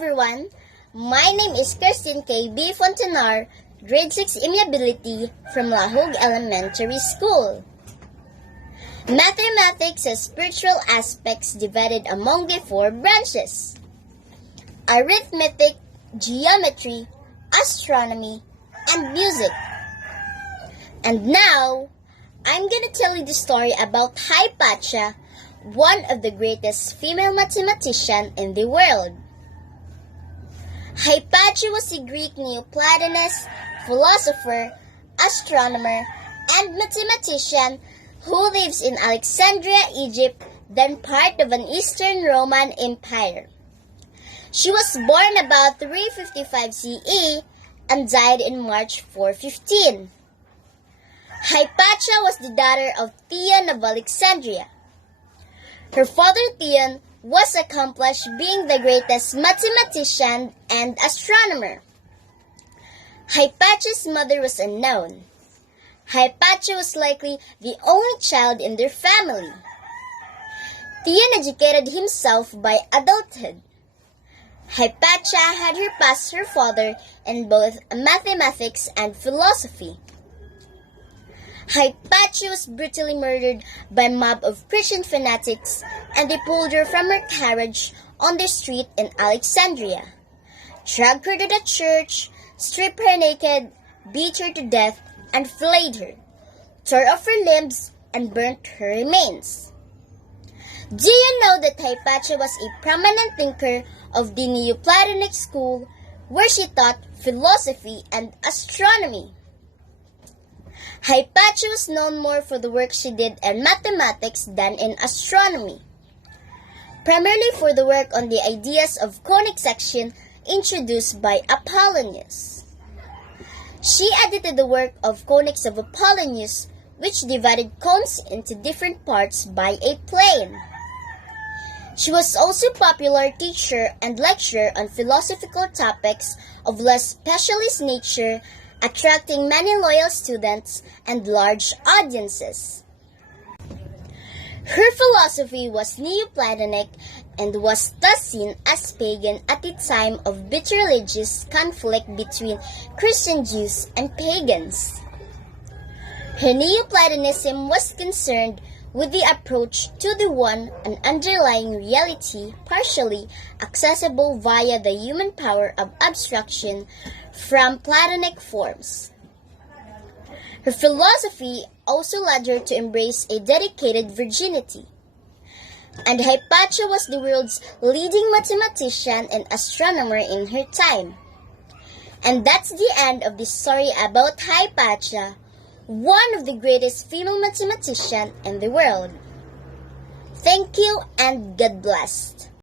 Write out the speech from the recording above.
everyone, my name is Kirsten K.B. Fontanar, grade 6 Amiability from Lahog Elementary School. Mathematics has spiritual aspects divided among the 4 branches: arithmetic, geometry, astronomy, and music. And now, I'm gonna tell you the story about Hypatia, one of the greatest female mathematicians in the world. Hypatia was a Greek Neoplatonist, philosopher, astronomer, and mathematician who lives in Alexandria, Egypt, then part of an Eastern Roman Empire. She was born about 355 CE and died in March 415. Hypatia was the daughter of Theon of Alexandria. Her father Theon was accomplished, being the greatest mathematician and astronomer. Hypatia's mother was unknown. Hypatia was likely the only child in their family. Theon educated himself by adulthood. Hypatia had surpassed her father in both mathematics and philosophy. Hypatia was brutally murdered by a mob of Christian fanatics, and they pulled her from her carriage on the street in Alexandria, dragged her to the church, stripped her naked, beat her to death, and flayed her, tore off her limbs, and burnt her remains. Do you know that Hypatia was a prominent thinker of the Neoplatonic school, where she taught philosophy and astronomy? Hypatia was known more for the work she did in mathematics than in astronomy, primarily for the work on the ideas of conic section introduced by Apollonius. She edited the work of conics of Apollonius, which divided cones into different parts by a plane. She was also a popular teacher and lecturer on philosophical topics of less specialist nature, attracting many loyal students and large audiences. Her philosophy was Neoplatonic and was thus seen as pagan at the time of bitter religious conflict between Christian Jews and pagans. Her Neoplatonism was concerned with the approach to the one, an underlying reality partially accessible via the human power of abstraction from Platonic forms. Her philosophy also led her to embrace a dedicated virginity. And Hypatia was the world's leading mathematician and astronomer in her time. And that's the end of the story about Hypatia, one of the greatest female mathematicians in the world. Thank you and God bless.